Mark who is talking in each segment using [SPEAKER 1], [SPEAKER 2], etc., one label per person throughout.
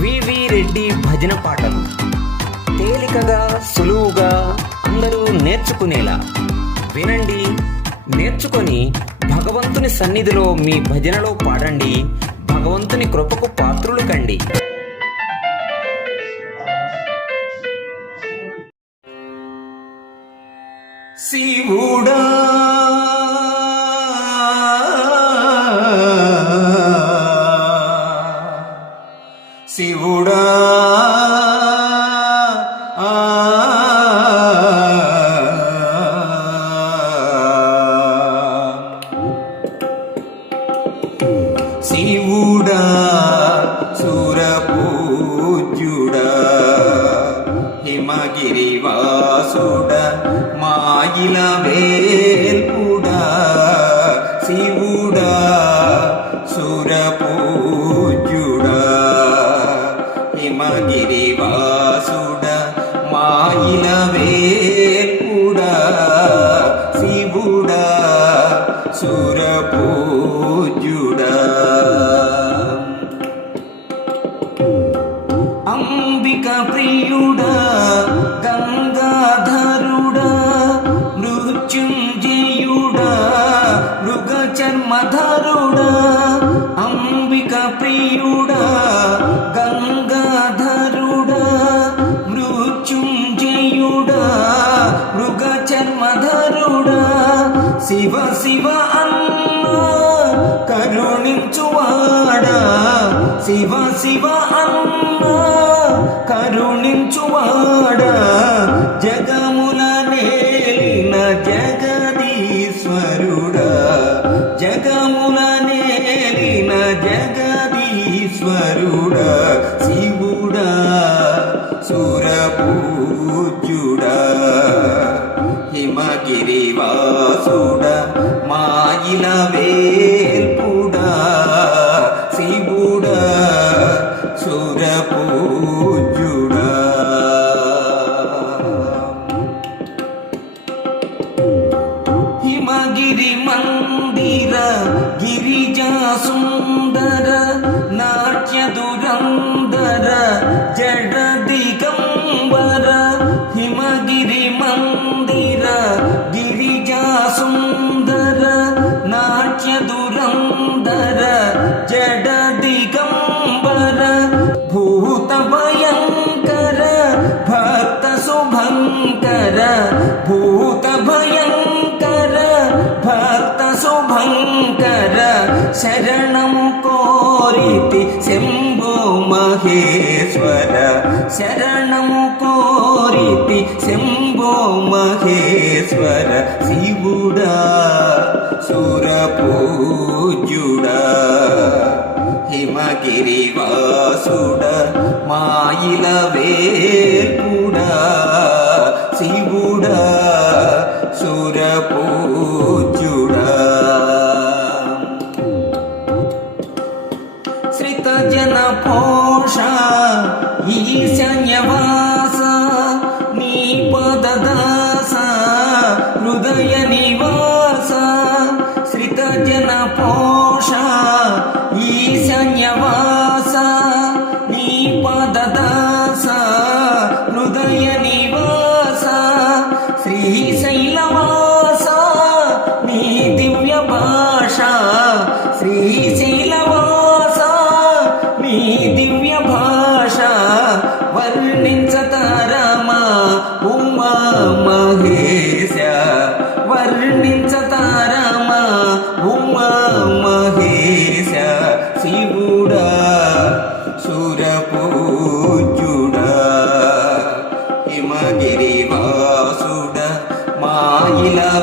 [SPEAKER 1] వివి రెడ్డి భజన పాటలు. తేలికగా సులువుగా అందరూ నేర్చుకునేలా. వినండి నేర్చుకొని భగవంతుని సన్నిధిలో మీ భజనలో పాడండి. భగవంతుని కృపకు పాత్రులు కండి. శివుడా హిమగిరివాసుడ మాయిల వేల్పుడా శివుడా సురపూజ్యుడా. హిమగిరివాసుడ మాయిల వేల్పుడా శివుడా సురపూజ్యుడా. ప్రియుడా గంగాధరుడా మృత్యుంజయుడా మృగ చర్మధరుడా శివ శివ అన్న కరుణించువాడా శివ శివ అన్న గిరి మందిర గిరిజాసు శంకర శరణము కోరితి శంభో మహేశ్వర. శరణము కోరితి శంభో మహేశ్వర. శివుడా సురపూజ్యుడా హిమగిరివాసుడ మాయిల వేల్పుడా శివుడా సురపూ ఈశాన్యవాస నీ పదదాస హృదయ నివాస శ్రిత జన పోష ఈశాన్యవాస నీ పదదాస హృదయ నివాస శ్రీశైలవాస నీ దివ్య భాష శ్రీ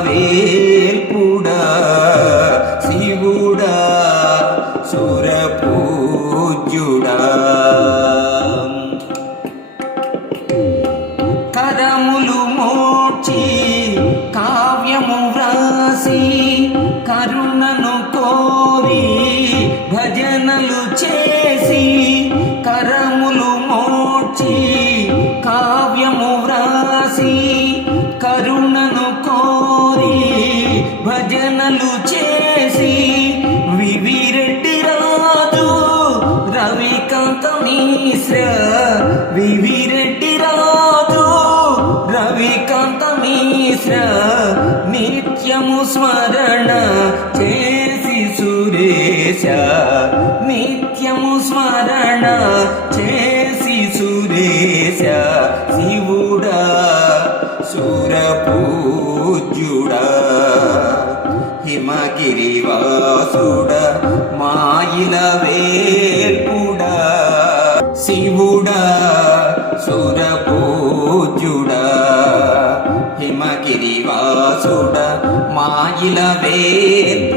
[SPEAKER 1] మాయిల నిందలు చేసి వివిరెడ్డి రాదు రవికాంత మిశ్ర వివిరెడ్డి రాదు రవికాంత మిశ్ర నిత్యము స్మరణ చేసి సురేశ నిత్యము స్మరణ మాయిల శివుడా సురపూజుడా హిమగిరివాసుడ మాయిల వేల్పుడా